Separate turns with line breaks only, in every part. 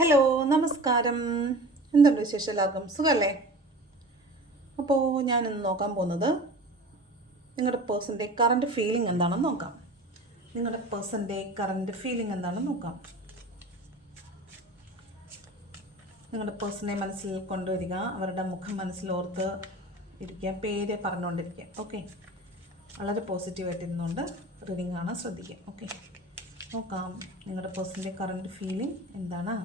Hello നമസ്കാരം. എന്തുണ്ട് വിശേഷം എല്ലാവർക്കും? സുഖമല്ലേ അപ്പോൾ ഞാനിന്ന് നോക്കാൻ പോകുന്നത് നിങ്ങളുടെ പേഴ്സന്റെ കറണ്ട് ഫീലിംഗ് എന്താണെന്ന് നോക്കാം. നിങ്ങളുടെ പേഴ്സന്റെ കറണ്ട് ഫീലിംഗ് എന്താണെന്ന് നോക്കാം. നിങ്ങളുടെ പേഴ്സണെ മനസ്സിൽ കൊണ്ടുവരിക അവരുടെ മുഖം മനസ്സിലോർത്ത് ഇരിക്കുക പേര് പറഞ്ഞുകൊണ്ടിരിക്കുക. ഓക്കെ വളരെ പോസിറ്റീവായിട്ട് ഇരുന്നുകൊണ്ട് റീഡിംഗ് കാണാൻ ശ്രദ്ധിക്കുക. ഓക്കെ നോക്കാം നിങ്ങളുടെ പേഴ്സന്റെ കറണ്ട് ഫീലിംഗ് എന്താണ്?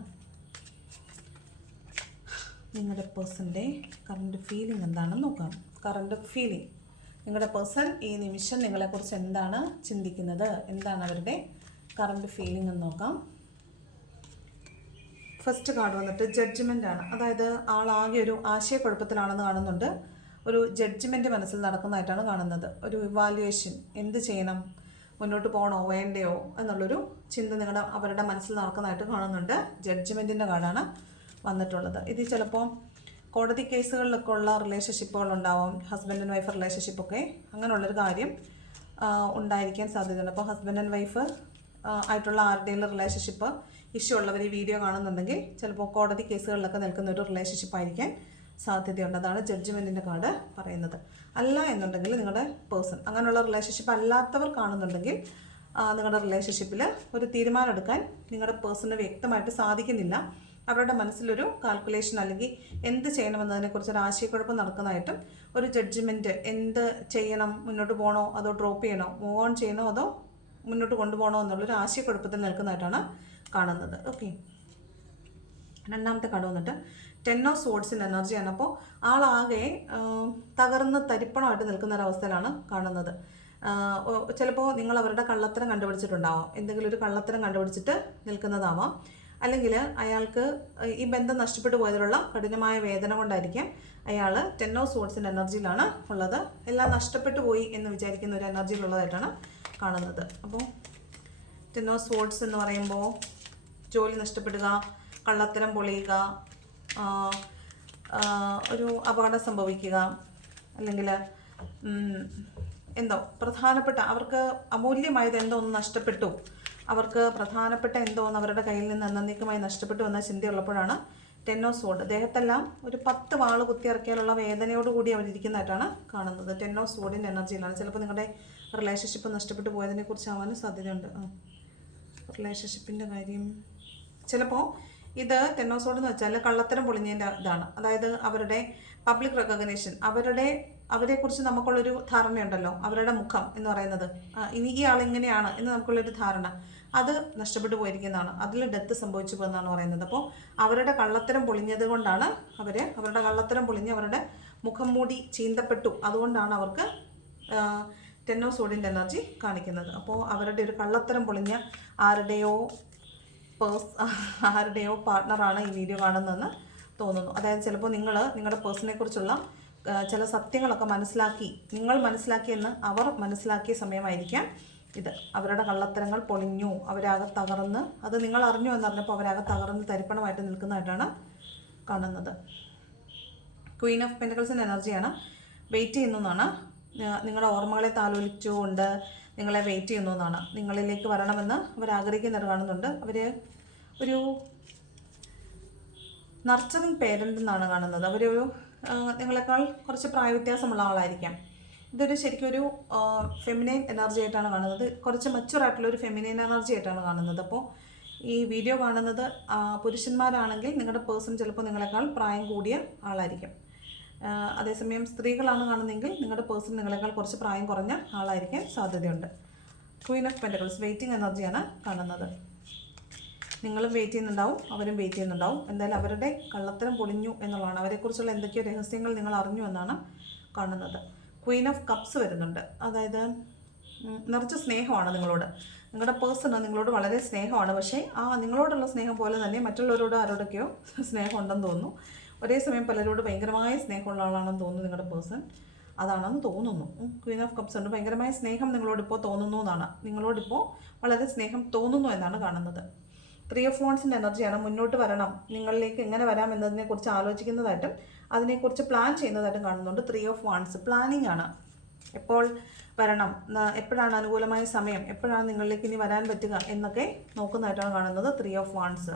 നിങ്ങളുടെ പേഴ്സന്റെ കറണ്ട് ഫീലിംഗ് എന്താണെന്ന് നോക്കാം. കറണ്ട് ഫീലിംഗ് നിങ്ങളുടെ പേഴ്സൺ ഈ നിമിഷം നിങ്ങളെക്കുറിച്ച് എന്താണ് ചിന്തിക്കുന്നത്? എന്താണ് അവരുടെ കറണ്ട് ഫീലിംഗ് എന്ന് നോക്കാം. ഫസ്റ്റ് കാർഡ് വന്നിട്ട് ജഡ്ജ്മെന്റ് ആണ്. അതായത് ആളാകെ ഒരു ആശയക്കുഴപ്പത്തിലാണെന്ന് കാണുന്നുണ്ട്. ഒരു ജഡ്ജ്മെന്റ് മനസ്സിൽ നടക്കുന്നതായിട്ടാണ് കാണുന്നത്. ഒരു ഇവാലുവേഷൻ എന്ത് ചെയ്യണം? മുന്നോട്ട് പോകണോ? വേണ്ടയോ? എന്നുള്ളൊരു ചിന്ത നിങ്ങളുടെ അവരുടെ മനസ്സിൽ നടക്കുന്നതായിട്ട് കാണുന്നുണ്ട്. ജഡ്ജ്മെന്റിന്റെ കാർഡാണ് വന്നിട്ടുള്ളത്. ഇത് ചിലപ്പോൾ കോടതി കേസുകളിലൊക്കെ ഉള്ള റിലേഷൻഷിപ്പുകൾ ഉണ്ടാവും. ഹസ്ബൻഡ് ആൻഡ് വൈഫ് റിലേഷൻഷിപ്പൊക്കെ അങ്ങനെയുള്ളൊരു കാര്യം ഉണ്ടായിരിക്കാൻ സാധ്യതയുണ്ട്. അപ്പോൾ ഹസ്ബൻഡ് ആൻഡ് വൈഫ് ആയിട്ടുള്ള ആരുടെയും റിലേഷൻഷിപ്പ് ഇഷ്യൂ ഉള്ളവർ ഈ വീഡിയോ കാണുന്നുണ്ടെങ്കിൽ ചിലപ്പോൾ കോടതി കേസുകളിലൊക്കെ നിൽക്കുന്ന ഒരു റിലേഷൻഷിപ്പ് ആയിരിക്കാൻ സാധ്യതയുണ്ട്. അതാണ് ജഡ്ജ്മെന്റിന്റെ കാർഡ് പറയുന്നത്. അല്ല എന്നുണ്ടെങ്കിൽ നിങ്ങളുടെ പേഴ്സൺ അങ്ങനെയുള്ള റിലേഷൻഷിപ്പ് അല്ലാത്തവർ കാണുന്നുണ്ടെങ്കിൽ നിങ്ങളുടെ റിലേഷൻഷിപ്പിൽ ഒരു തീരുമാനം എടുക്കാൻ നിങ്ങളുടെ പേഴ്സണിന് വ്യക്തമായിട്ട് സാധിക്കുന്നില്ല. അവരുടെ മനസ്സിലൊരു കാൽക്കുലേഷൻ അല്ലെങ്കിൽ എന്ത് ചെയ്യണമെന്നതിനെക്കുറിച്ച് ഒരു ആശയക്കുഴപ്പം നടക്കുന്നതായിട്ടും ഒരു ജഡ്ജ്മെന്റ് എന്ത് ചെയ്യണം മുന്നോട്ട് പോകണോ അതോ ഡ്രോപ്പ് ചെയ്യണോ മൂവ് ഓൺ ചെയ്യണോ അതോ മുന്നോട്ട് കൊണ്ടുപോകണോ എന്നുള്ളൊരു ആശയക്കുഴപ്പത്തിൽ നിൽക്കുന്നതായിട്ടാണ് കാണുന്നത്. ഓക്കെ രണ്ടാമത്തെ കാർഡ് വന്നിട്ട് ടെൻ ഓഫ് സോഡ്സിന്റെ എനർജിയാണ് അപ്പോൾ ആളാകെ തകർന്ന് തരിപ്പണമായിട്ട് നിൽക്കുന്ന ഒരവസ്ഥയിലാണ് കാണുന്നത്. ചിലപ്പോൾ നിങ്ങൾ അവരുടെ കള്ളത്തരം കണ്ടുപിടിച്ചിട്ടുണ്ടാവാം. എന്തെങ്കിലും ഒരു കള്ളത്തരം കണ്ടുപിടിച്ചിട്ട് നിൽക്കുന്നതാവാം. അല്ലെങ്കിൽ അയാൾക്ക് ഈ ബന്ധം നഷ്ടപ്പെട്ടു പോയതിലുള്ള കഠിനമായ വേദന കൊണ്ടായിരിക്കാം അയാൾ ടെൻ ഓഫ് സോഡ്സിന്റെ എനർജിയിലാണ് ഉള്ളത്. എല്ലാം നഷ്ടപ്പെട്ടു പോയി എന്ന് വിചാരിക്കുന്ന ഒരു എനർജിയിലുള്ളതായിട്ടാണ് കാണുന്നത്. അപ്പോൾ ടെൻ ഓഫ് സോഡ്സ് എന്ന് പറയുമ്പോൾ ജോലി നഷ്ടപ്പെടുക കള്ളത്തരം പൊളിയുക ഒരു അപകടം സംഭവിക്കുക അല്ലെങ്കിൽ എന്തോ പ്രധാനപ്പെട്ട അവർക്ക് അമൂല്യമായത് എന്തോ ഒന്ന് നഷ്ടപ്പെട്ടു. അവർക്ക് പ്രധാനപ്പെട്ട എന്തോ അവരുടെ കയ്യിൽ നിന്ന് എന്നേക്കുമായി നഷ്ടപ്പെട്ടു വന്ന ചിന്തയുള്ളപ്പോഴാണ് ടെന്നോ സോഡ് ദേഹത്തെല്ലാം ഒരു പത്ത് വാൾ കുത്തിയിറക്കിയാലുള്ള വേദനയോടുകൂടി അവരിയ്ക്കുന്നതായിട്ടാണ് കാണുന്നത്. ടെന്നോ സോഡിന്റെ എനർജിയിലാണ്. ചിലപ്പോൾ നിങ്ങളുടെ റിലേഷൻഷിപ്പ് നഷ്ടപ്പെട്ടു പോയതിനെ കുറിച്ചാവാനും സാധ്യതയുണ്ട്. റിലേഷൻഷിപ്പിന്റെ കാര്യം. ചിലപ്പോൾ ഇത് ടെന്നോസോഡ് എന്ന് വെച്ചാൽ കള്ളത്തരം പൊളിഞ്ഞതിന്റെ ഇതാണ്. അതായത് അവരുടെ പബ്ലിക് റെക്കഗ്നേഷൻ അവരുടെ അവരെക്കുറിച്ച് നമുക്കുള്ളൊരു ധാരണയുണ്ടല്ലോ അവരുടെ മുഖം എന്ന് പറയുന്നത്. ഇനി ഈ ആൾ ഇങ്ങനെയാണ് എന്ന് നമുക്കുള്ളൊരു ധാരണ. അത് നഷ്ടപ്പെട്ടു പോയിരിക്കുന്നതാണ്. അതിൽ ഡെത്ത് സംഭവിച്ചു പോകുന്നതാണ് പറയുന്നത്. അപ്പോൾ അവരുടെ കള്ളത്തരം പൊളിഞ്ഞത് കൊണ്ടാണ് അവർ അവരുടെ കള്ളത്തരം പൊളിഞ്ഞ് അവരുടെ മുഖം മൂടി ചീന്തപ്പെട്ടു. അതുകൊണ്ടാണ് അവർക്ക് ടെന്നോസോഡിന്റെ എനർജി കാണിക്കുന്നത്. അപ്പോൾ അവരുടെ ഒരു കള്ളത്തരം പൊളിഞ്ഞ ആരുടെയോ പേഴ്സ് ആരുടെയോ പാർട്ട്ണറാണ് ഈ വീഡിയോ കാണുന്നതെന്ന് തോന്നുന്നു. അതായത് ചിലപ്പോൾ നിങ്ങൾ നിങ്ങളുടെ പേഴ്സിനെ കുറിച്ചുള്ള ചില സത്യങ്ങളൊക്കെ മനസ്സിലാക്കി നിങ്ങൾ മനസ്സിലാക്കിയെന്ന് അവർ മനസ്സിലാക്കിയ സമയമായിരിക്കാം ഇത്. അവരുടെ കള്ളത്തരങ്ങൾ പൊളിഞ്ഞു അവരാകെ തകർന്ന് അത് നിങ്ങൾ അറിഞ്ഞു എന്നറിഞ്ഞപ്പോൾ അവരാകെ തകർന്ന് തരിപ്പണമായിട്ട് നിൽക്കുന്നതായിട്ടാണ് കാണുന്നത്. ക്വീൻ ഓഫ് പെന്റക്കിൾസിന്റെ എനർജിയാണ്. വെയിറ്റ് ചെയ്യുന്നു എന്നാണ്. ആ, നിങ്ങളുടെ ഓർമ്മകളെ താലോലിച്ചുകൊണ്ട് നിങ്ങളെ വെയിറ്റ് ചെയ്യുന്നു എന്നാണ്. നിങ്ങളിലേക്ക് വരണമെന്ന് അവർ ആഗ്രഹിക്കുന്നത് കാണുന്നുണ്ട്. അവർ ഒരു നർച്ചറിങ് പേരന്റ് എന്നാണ് കാണുന്നത്. അവരൊരു നിങ്ങളെക്കാൾ കുറച്ച് പ്രായവ്യത്യാസമുള്ള ആളായിരിക്കാം. ഇതൊരു ശരിക്കും ഒരു ഫെമിനൈൻ എനർജി ആയിട്ടാണ് കാണുന്നത്. കുറച്ച് മച്ചുറായിട്ടുള്ള ഒരു ഫെമിനൈൻ എനർജി ആയിട്ടാണ് കാണുന്നത്. അപ്പോൾ ഈ വീഡിയോ കാണുന്നത് പുരുഷന്മാരാണെങ്കിൽ നിങ്ങളുടെ പേഴ്സൺ ചിലപ്പോൾ നിങ്ങളെക്കാൾ പ്രായം കൂടിയ ആളായിരിക്കും. അതേസമയം സ്ത്രീകളാണ് കാണുന്നതെങ്കിൽ നിങ്ങളുടെ പേഴ്സൺ നിങ്ങളെക്കാൾ കുറച്ച് പ്രായം കുറഞ്ഞ ആളായിരിക്കാൻ സാധ്യതയുണ്ട്. ക്വീൻ ഓഫ് പെന്റക്കിൾസ് വെയിറ്റിംഗ് എനർജിയാണ് കാണുന്നത്. നിങ്ങളും വെയിറ്റ് ചെയ്യുന്നുണ്ടാവും അവരും വെയിറ്റ് ചെയ്യുന്നുണ്ടാവും. എന്തായാലും അവരുടെ കള്ളത്തരം പൊളിഞ്ഞു എന്നുള്ളതാണ്. അവരെക്കുറിച്ചുള്ള എന്തൊക്കെയോ രഹസ്യങ്ങൾ നിങ്ങൾ അറിഞ്ഞു എന്നാണ് കാണുന്നത്. ക്വീൻ ഓഫ് കപ്സ് വരുന്നുണ്ട്. അതായത് നിറച്ച സ്നേഹമാണ് നിങ്ങളോട്. നിങ്ങളുടെ പേഴ്സണ് നിങ്ങളോട് വളരെ സ്നേഹമാണ്. പക്ഷേ ആ നിങ്ങളോടുള്ള സ്നേഹം പോലെ തന്നെ മറ്റുള്ളവരോട് ആരോടൊക്കെയോ സ്നേഹം ഉണ്ടെന്ന് തോന്നുന്നു. ഒരേ സമയം പലരോട് ഭയങ്കരമായ സ്നേഹമുള്ള ആളാണെന്ന് തോന്നുന്നു നിങ്ങളുടെ പേഴ്സൺ അതാണെന്ന് തോന്നുന്നു. ക്വീൻ ഓഫ് കപ്സ് ഉണ്ട്. ഭയങ്കരമായ സ്നേഹം നിങ്ങളോടിപ്പോൾ തോന്നുന്നു എന്നാണ്. നിങ്ങളോടിപ്പോൾ വളരെ സ്നേഹം തോന്നുന്നു എന്നാണ് കാണുന്നത്. ത്രീ ഓഫ് വോൺസിന്റെ എനർജിയാണ് മുന്നോട്ട് വരണം. നിങ്ങളിലേക്ക് എങ്ങനെ വരാം എന്നതിനെക്കുറിച്ച് ആലോചിക്കുന്നതായിട്ടും അതിനെക്കുറിച്ച് പ്ലാൻ ചെയ്യുന്നതായിട്ടും കാണുന്നുണ്ട് ത്രീ ഓഫ് വാൺസ് പ്ലാനിങ് ആണ്. എപ്പോൾ വരണം? എപ്പോഴാണ് അനുകൂലമായ സമയം? എപ്പോഴാണ് നിങ്ങളിലേക്ക് ഇനി വരാൻ പറ്റുക എന്നൊക്കെ നോക്കുന്നതായിട്ടാണ് കാണുന്നത് ത്രീ ഓഫ് വാൺസ്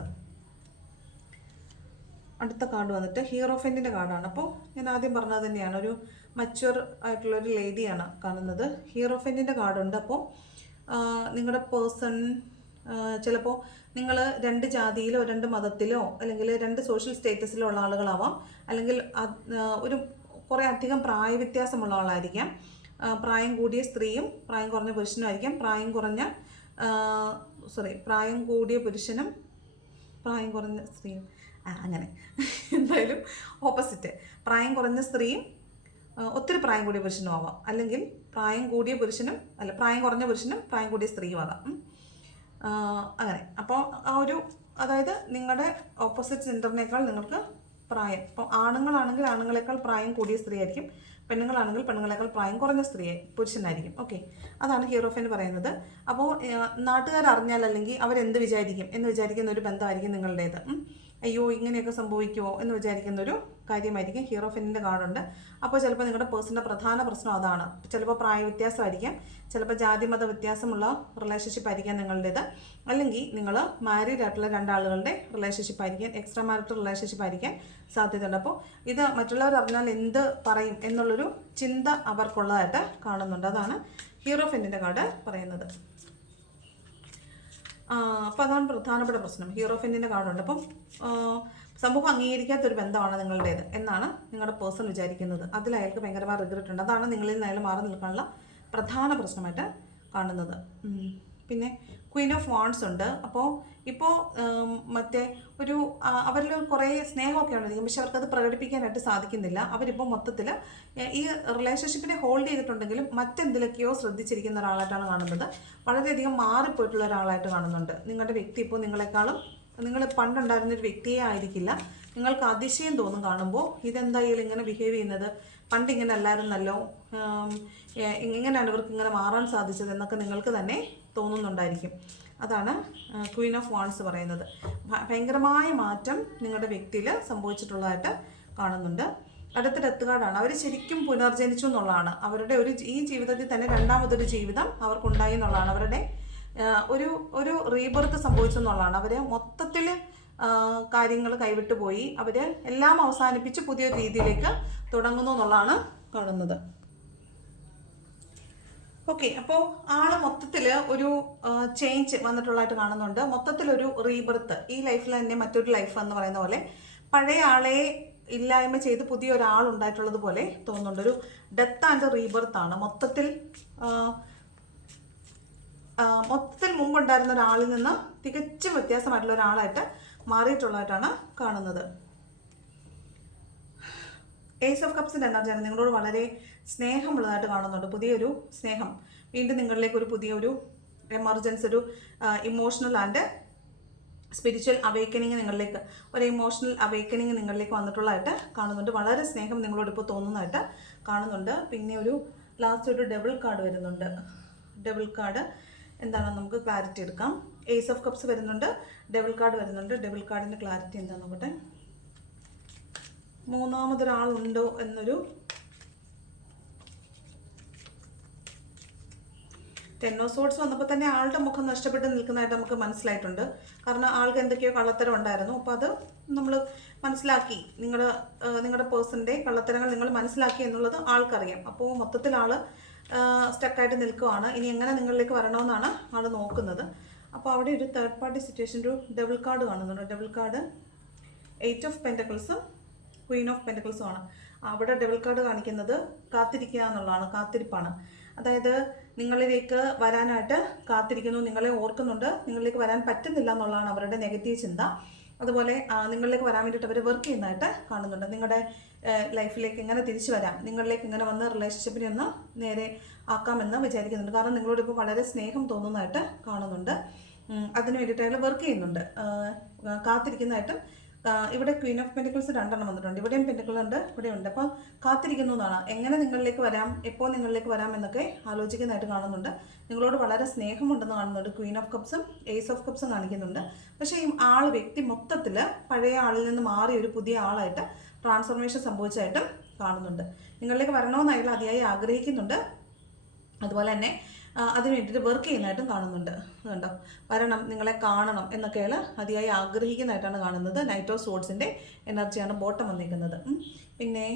അടുത്ത കാർഡ് വന്നിട്ട് ഹീറോഫെന്റിന്റെ കാർഡാണ് അപ്പോൾ ഞാൻ ആദ്യം പറഞ്ഞത് തന്നെയാണ്. ഒരു മച്വർ ആയിട്ടുള്ള ഒരു ലേഡിയാണ് കാണുന്നത്. ഹീറോഫെന്റിന്റെ കാർഡുണ്ട് അപ്പോൾ നിങ്ങളുടെ പേഴ്സൺ ചിലപ്പോൾ നിങ്ങൾ രണ്ട് ജാതിയിലോ രണ്ട് മതത്തിലോ അല്ലെങ്കിൽ രണ്ട് സോഷ്യൽ സ്റ്റേറ്റസിലോ ഉള്ള ആളുകളാവാം. അല്ലെങ്കിൽ ഒരു കുറേ അധികം പ്രായവ്യത്യാസമുള്ള ആളായിരിക്കാം. പ്രായം കൂടിയ സ്ത്രീയും പ്രായം കുറഞ്ഞ പുരുഷനും ആയിരിക്കാം. പ്രായം കുറഞ്ഞ സോറി പ്രായം കൂടിയ പുരുഷനും പ്രായം കുറഞ്ഞ സ്ത്രീയും. അങ്ങനെ. എന്തായാലും ഓപ്പോസിറ്റ് പ്രായം കുറഞ്ഞ സ്ത്രീയും ഒത്തിരി പ്രായം കൂടിയ പുരുഷനും ആവാം. അല്ലെങ്കിൽ പ്രായം കൂടിയ പുരുഷനും അല്ല പ്രായം കുറഞ്ഞ പുരുഷനും പ്രായം കൂടിയ സ്ത്രീയും ആകാം. അങ്ങനെ. അപ്പോൾ ആ ഒരു അതായത് നിങ്ങളുടെ ഓപ്പോസിറ്റ് ജെൻഡറിനേക്കാൾ നിങ്ങൾക്ക് പ്രായം. ഇപ്പോൾ ആണുങ്ങളാണെങ്കിൽ ആണുങ്ങളെക്കാൾ പ്രായം കൂടിയ സ്ത്രീ ആയിരിക്കും പെണ്ണുങ്ങളാണെങ്കിൽ പെണ്ണുങ്ങളെക്കാൾ പ്രായം കുറഞ്ഞ സ്ത്രീ പുരുഷനായിരിക്കും. ഓക്കെ. അതാണ് ഹീറോഫിന് പറയുന്നത്. അപ്പോൾ നാട്ടുകാർ അറിഞ്ഞാൽ അല്ലെങ്കിൽ അവരെന്ത് വിചാരിക്കും എന്ന് വിചാരിക്കുന്ന ഒരു ബന്ധമായിരിക്കും നിങ്ങളുടേത്. അയ്യോ ഇങ്ങനെയൊക്കെ സംഭവിക്കുമോ എന്ന് വിചാരിക്കുന്ന ഒരു കാര്യമായിരിക്കും ഹീറോഫിനിന്റെ കാർഡുണ്ട്. അപ്പോൾ ചിലപ്പോൾ നിങ്ങളുടെ പേഴ്സണിന്റെ പ്രധാന പ്രശ്നം അതാണ്. ചിലപ്പോൾ പ്രായ വ്യത്യാസമായിരിക്കാം ചിലപ്പോൾ ജാതി മത വ്യത്യാസമുള്ള റിലേഷൻഷിപ്പ് ആയിരിക്കാം നിങ്ങളുടേത്. അല്ലെങ്കിൽ നിങ്ങൾ മാരീഡ് ആയിട്ടുള്ള രണ്ടാളുകളുടെ റിലേഷൻഷിപ്പ് ആയിരിക്കാം എക്സ്ട്രാ മാരിറ്റൽ റിലേഷൻഷിപ്പ് ആയിരിക്കാൻ സാധ്യതയുണ്ട്. അപ്പോൾ ഇത് മറ്റുള്ളവർ അറിഞ്ഞാൽ എന്ത് പറയും എന്നുള്ളൊരു ചിന്ത അവർക്കുള്ളതായിട്ട് കാണുന്നുണ്ട്. അതാണ് ഹീറോ ഹീറോഫിന്റെ കാർഡ് പറയുന്നത്. അപ്പോൾ അതാണ് പ്രധാനപ്പെട്ട പ്രശ്നം. ഹീറോ ഹീറോഫിന്റെ കാർഡുണ്ട്. അപ്പം സമൂഹം അംഗീകരിക്കാത്ത ഒരു ബന്ധമാണ് നിങ്ങളുടേത് എന്നാണ് നിങ്ങളുടെ പേഴ്സൺ വിചാരിക്കുന്നത്. അതിൽ അയാൾക്ക് ഭയങ്കരമായ റിഗ്രറ്റ് ഉണ്ട്. അതാണ് നിങ്ങളിൽ നിന്ന് അയാൾ മാറി നിൽക്കാനുള്ള പ്രധാന പ്രശ്നമായിട്ട് കാണുന്നത്. പിന്നെ ക്വീൻ ഓഫ് വാൺസ് ഉണ്ട്. അപ്പോൾ ഇപ്പോൾ മറ്റേ ഒരു അവരിൽ കുറേ സ്നേഹമൊക്കെ ഉണ്ടായിരിക്കും പക്ഷെ അവർക്കത് പ്രകടിപ്പിക്കാനായിട്ട് സാധിക്കുന്നില്ല. അവരിപ്പോൾ മൊത്തത്തിൽ ഈ റിലേഷൻഷിപ്പിനെ ഹോൾഡ് ചെയ്തിട്ടുണ്ടെങ്കിലും മറ്റെന്തിലൊക്കെയോ ശ്രദ്ധിച്ചിരിക്കുന്ന ഒരാളായിട്ടാണ് കാണുന്നത്. വളരെയധികം മാറിപ്പോയിട്ടുള്ള ഒരാളായിട്ട് കാണുന്നുണ്ട്. നിങ്ങളുടെ വ്യക്തി ഇപ്പോൾ നിങ്ങളെക്കാളും നിങ്ങൾ പണ്ടുണ്ടായിരുന്ന ഒരു വ്യക്തിയെ ആയിരിക്കില്ല. നിങ്ങൾക്ക് അതിശയം തോന്നും കാണുമ്പോൾ ഇതെന്തായാലും ഇങ്ങനെ ബിഹേവ് ചെയ്യുന്നത്? പണ്ട് ഇങ്ങനെ അല്ലായിരുന്നല്ലോ. എങ്ങനെയാണ് ഇവർക്ക് ഇങ്ങനെ മാറാൻ സാധിച്ചത് എന്നൊക്കെ നിങ്ങൾക്ക് തന്നെ തോന്നുന്നുണ്ടായിരിക്കും. അതാണ് ക്വീൻ ഓഫ് വാൺസ് പറയുന്നത്. ഭയങ്കരമായ മാറ്റം നിങ്ങളുടെ വ്യക്തിയിൽ സംഭവിച്ചിട്ടുള്ളതായിട്ട് കാണുന്നുണ്ട്. അടുത്ത ഡെത്ത് കാർഡാണ് അവർ ശരിക്കും പുനർജനിച്ചു എന്നുള്ളതാണ്. അവരുടെ ഒരു ഈ ജീവിതത്തിൽ തന്നെ രണ്ടാമതൊരു ജീവിതം അവർക്കുണ്ടായി എന്നുള്ളതാണ്. അവരുടെ ഒരു ഒരു റീബർത്ത് സംഭവിച്ചു എന്നുള്ളതാണ്. അവർ മൊത്തത്തിൽ കാര്യങ്ങൾ കൈവിട്ടു പോയി അവർ എല്ലാം അവസാനിപ്പിച്ച് പുതിയൊരു രീതിയിലേക്ക് തുടങ്ങുന്നു എന്നുള്ളതാണ് കാണുന്നത്. ഓക്കെ അപ്പോൾ ആൾ മൊത്തത്തിൽ ഒരു ചേഞ്ച് വന്നിട്ടുള്ളതായിട്ട് കാണുന്നുണ്ട്. മൊത്തത്തിലൊരു റീബർത്ത് ഈ ലൈഫിൽ തന്നെ മറ്റൊരു ലൈഫ് എന്ന് പറയുന്ന പോലെ പഴയ ആളെ ഇല്ലായ്മ ചെയ്ത് പുതിയ ഒരാൾ ഉണ്ടായിട്ടുള്ളത് പോലെ തോന്നുന്നുണ്ട്. ഒരു ഡെത്ത് ആൻഡ് റീബർത്ത് ആണ്. മൊത്തത്തിൽ മൊത്തത്തിൽ മുമ്പുണ്ടായിരുന്ന ഒരാളിൽ നിന്ന് തികച്ചും വ്യത്യാസമായിട്ടുള്ള ഒരാളായിട്ട് മാറിയിട്ടുള്ളതായിട്ടാണ് കാണുന്നത്. ഏസ് ഓഫ് കപ്സിന്റെ എനർജിയാണ് നിങ്ങളോട് വളരെ സ്നേഹമുള്ളതായിട്ട് കാണുന്നുണ്ട്. പുതിയൊരു സ്നേഹം. വീണ്ടും നിങ്ങളിലേക്ക് ഒരു പുതിയൊരു എമർജൻസ് ഒരു ഇമോഷണൽ ആൻഡ് സ്പിരിച്വൽ അവേക്കനിങ് നിങ്ങളിലേക്ക് ഒരു ഇമോഷണൽ അവേക്കനിങ് നിങ്ങളിലേക്ക് വന്നിട്ടുള്ളതായിട്ട് കാണുന്നുണ്ട്. വളരെ സ്നേഹം നിങ്ങളോട് ഇപ്പോൾ തോന്നുന്നതായിട്ട് കാണുന്നുണ്ട്. പിന്നെ ഒരു ലാസ്റ്റ് ഒരു ഡബിൾ കാർഡ് വരുന്നുണ്ട്. ഡബിൾ കാർഡ് എന്താണ് നമുക്ക് ക്ലാരിറ്റി എടുക്കാം. ഏസ് ഓഫ് കപ്സ് വരുന്നുണ്ട്. ഡബിൾ കാർഡ് വരുന്നുണ്ട്. ഡബിൾ കാർഡിന്റെ ക്ലാരിറ്റി എന്താണെന്ന് നോക്കട്ടെ. മൂന്നാമതൊരാളുണ്ടോ എന്നൊരു ടെൻ ഓഫ് സോഡ്സ് വന്നപ്പോൾ തന്നെ ആളുടെ മുഖം നഷ്ടപ്പെട്ട് നിൽക്കുന്നതായിട്ട് നമുക്ക് മനസ്സിലായിട്ടുണ്ട്. കാരണം ആൾക്ക് എന്തൊക്കെയോ കള്ളത്തരം ഉണ്ടായിരുന്നു. അപ്പോൾ അത് നമ്മൾ മനസ്സിലാക്കി. നിങ്ങളുടെ നിങ്ങളുടെ പേഴ്സണിന്റെ കള്ളത്തരങ്ങൾ നിങ്ങൾ മനസ്സിലാക്കി എന്നുള്ളത് ആൾക്കറിയാം. അപ്പോൾ മൊത്തത്തിൽ ആൾ സ്റ്റക്കായിട്ട് നിൽക്കുവാണ്. ഇനി എങ്ങനെ നിങ്ങളിലേക്ക് വരണമെന്നാണ് ആൾ നോക്കുന്നത്. അപ്പോൾ അവിടെ ഒരു തേർഡ് പാർട്ടി സിറ്റുവേഷൻ ഒരു ഡബിൾ കാർഡ് കാണുന്നുണ്ട്. ഡബിൾ കാർഡ് എയ്റ്റ് ഓഫ് പെന്റക്കിൾസും ക്വീൻ ഓഫ് പെന്റക്കിൾസും ആണ്. അവിടെ ഡബിൾ കാർഡ് കാണിക്കുന്നത് കാത്തിരിക്കുക എന്നുള്ളതാണ്. കാത്തിരിപ്പാണ്. അതായത് നിങ്ങളിലേക്ക് വരാനായിട്ട് കാത്തിരിക്കുന്നു നിങ്ങളെ ഓർക്കുന്നുണ്ട്. നിങ്ങളിലേക്ക് വരാൻ പറ്റുന്നില്ല എന്നുള്ളതാണ് അവരുടെ നെഗറ്റീവ് ചിന്ത. അതുപോലെ നിങ്ങളിലേക്ക് വരാൻ വേണ്ടിയിട്ട് അവർ വർക്ക് ചെയ്യുന്നതായിട്ട് കാണുന്നുണ്ട്. നിങ്ങളുടെ ലൈഫിലേക്ക് എങ്ങനെ തിരിച്ചു വരാം നിങ്ങളിലേക്ക് എങ്ങനെ വന്ന് റിലേഷൻഷിപ്പിനെ ഒന്ന് നേരെ ആക്കാമെന്ന് വിചാരിക്കുന്നുണ്ട്. കാരണം നിങ്ങളോട് ഇപ്പോൾ വളരെ സ്നേഹം തോന്നുന്നതായിട്ട് കാണുന്നുണ്ട്. അതിന് വേണ്ടിയിട്ട് അയാൾ വർക്ക് ചെയ്യുന്നുണ്ട്. കാത്തിരിക്കുന്നതായിട്ടും ഇവിടെ ക്വീൻ ഓഫ് പെന്റിക്കിൾസ് രണ്ടെണ്ണം വന്നിട്ടുണ്ട്. ഇവിടെയും പെന്റിക്കിൾ ഉണ്ട് ഇവിടെ ഉണ്ട് അപ്പോൾ കാത്തിരിക്കുന്നു എന്നാണ് എങ്ങനെ നിങ്ങളിലേക്ക് വരാം എപ്പോൾ നിങ്ങളിലേക്ക് വരാം എന്നൊക്കെ ആലോചിക്കുന്നതായിട്ട് കാണുന്നുണ്ട്. നിങ്ങളോട് വളരെ സ്നേഹമുണ്ടെന്ന് കാണുന്നുണ്ട്. ക്വീൻ ഓഫ് കപ്സും ഏസ് ഓഫ് കപ്സും കാണിക്കുന്നുണ്ട്. പക്ഷേ ഈ ആൾ വ്യക്തി മൊത്തത്തിൽ പഴയ ആളിൽ നിന്ന് മാറി ഒരു പുതിയ ആളായിട്ട് ട്രാൻസ്ഫോർമേഷൻ സംഭവിച്ചതായിട്ടും കാണുന്നുണ്ട്. നിങ്ങളിലേക്ക് വരണമെന്ന് അയാൾ അതിയായി ആഗ്രഹിക്കുന്നുണ്ട്. അതുപോലെ തന്നെ അതിന് വേണ്ടിയിട്ട് വർക്ക് ചെയ്യുന്നതായിട്ടും കാണുന്നുണ്ട്. അതുകൊണ്ടോ വരണം നിങ്ങളെ കാണണം എന്നൊക്കെയുള്ള അതിയായി ആഗ്രഹിക്കുന്നതായിട്ടാണ് കാണുന്നത്. നൈറ്റ് ഓഫ് സോഡ്സിന്റെ എനർജിയാണ് ബോട്ടം വന്നിരിക്കുന്നത്. പിന്നെ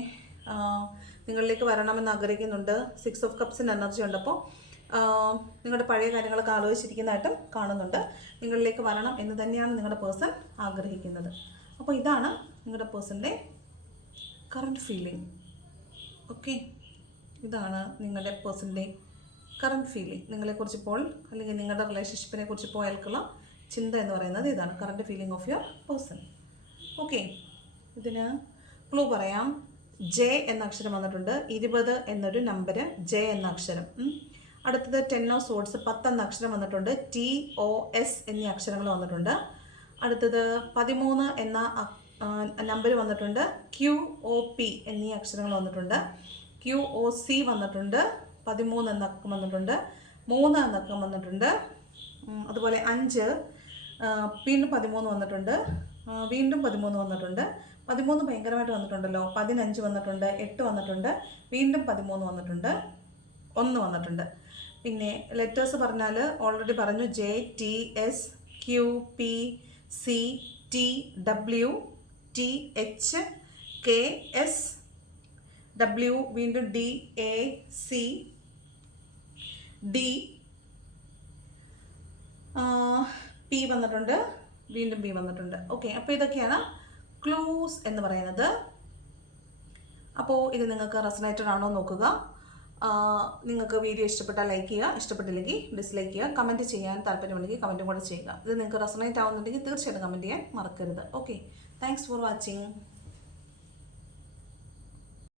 നിങ്ങളിലേക്ക് വരണമെന്ന് ആഗ്രഹിക്കുന്നുണ്ട്. സിക്സ് ഓഫ് കപ്സിന്റെ എനർജി ഉണ്ടപ്പോൾ നിങ്ങളുടെ പഴയ കാര്യങ്ങളൊക്കെ ആലോചിച്ചിരിക്കുന്നതായിട്ടും കാണുന്നുണ്ട്. നിങ്ങളിലേക്ക് വരണം എന്ന് തന്നെയാണ് നിങ്ങളുടെ പേഴ്സൺ ആഗ്രഹിക്കുന്നത്. അപ്പോൾ ഇതാണ് നിങ്ങളുടെ പേഴ്സന്റെ കറണ്ട് ഫീലിംഗ് ഓക്കെ ഇതാണ് നിങ്ങളുടെ പേഴ്സന്റെ കറണ്ട് ഫീലിംഗ് നിങ്ങളെക്കുറിച്ച് ഇപ്പോൾ അല്ലെങ്കിൽ നിങ്ങളുടെ റിലേഷൻഷിപ്പിനെ കുറിച്ച് ഇപ്പോൾ അയാൾക്കുള്ള ചിന്ത എന്ന് പറയുന്നത് ഇതാണ്. Current feeling of your person okay ഇതിന് ക്ലൂ പറയാം. ജെ എന്ന അക്ഷരം വന്നിട്ടുണ്ട്. ഇരുപത് എന്നൊരു നമ്പർ ജെ എന്ന അക്ഷരം. അടുത്തത് ടെൻ ഓഫ് സോഡ്സ് പത്ത് എന്ന അക്ഷരം വന്നിട്ടുണ്ട്. ടി ഒ എസ് എന്നീ അക്ഷരങ്ങൾ വന്നിട്ടുണ്ട്. അടുത്തത് പതിമൂന്ന് എന്ന നമ്പർ വന്നിട്ടുണ്ട്. ക്യു ഒ പി എന്നീ അക്ഷരങ്ങൾ വന്നിട്ടുണ്ട്. ക്യു ഒ സി വന്നിട്ടുണ്ട്. പതിമൂന്ന് എന്ന വന്നിട്ടുണ്ട്. മൂന്ന് എന്ന വന്നിട്ടുണ്ട്. അതുപോലെ അഞ്ച് വീണ്ടും പതിമൂന്ന് വന്നിട്ടുണ്ട്. വീണ്ടും പതിമൂന്ന് വന്നിട്ടുണ്ട്. പതിമൂന്ന് ഭയങ്കരമായിട്ട് വന്നിട്ടുണ്ടല്ലോ. പതിനഞ്ച് വന്നിട്ടുണ്ട് എട്ട് വന്നിട്ടുണ്ട് വീണ്ടും പതിമൂന്ന് വന്നിട്ടുണ്ട് ഒന്ന് വന്നിട്ടുണ്ട്. പിന്നെ ലെറ്റേഴ്സ് പറഞ്ഞാൽ ഓൾറെഡി പറഞ്ഞു J T S Q P C T W T H K S W വീണ്ടും D A C D P വന്നിട്ടുണ്ട്. വീണ്ടും പി വന്നിട്ടുണ്ട്. ഓക്കെ അപ്പോൾ ഇതൊക്കെയാണ് ക്ലൂസ് എന്ന് പറയുന്നത്. അപ്പോൾ ഇത് നിങ്ങൾക്ക് റെസനേറ്റഡ് ആണോ നോക്കുക. നിങ്ങൾക്ക് വീഡിയോ ഇഷ്ടപ്പെട്ടാൽ ലൈക്ക് ചെയ്യുക ഇഷ്ടപ്പെട്ടില്ലെങ്കിൽ ഡിസ്ലൈക്ക് ചെയ്യുക കമന്റ് ചെയ്യാൻ താല്പര്യമുണ്ടെങ്കിൽ കമന്റും കൂടെ ചെയ്യുക. ഇത് നിങ്ങൾക്ക് റെസനേറ്റ് ആവുന്നുണ്ടെങ്കിൽ തീർച്ചയായിട്ടും കമന്റ് ചെയ്യാൻ മറക്കരുത്. Okay thanks for watching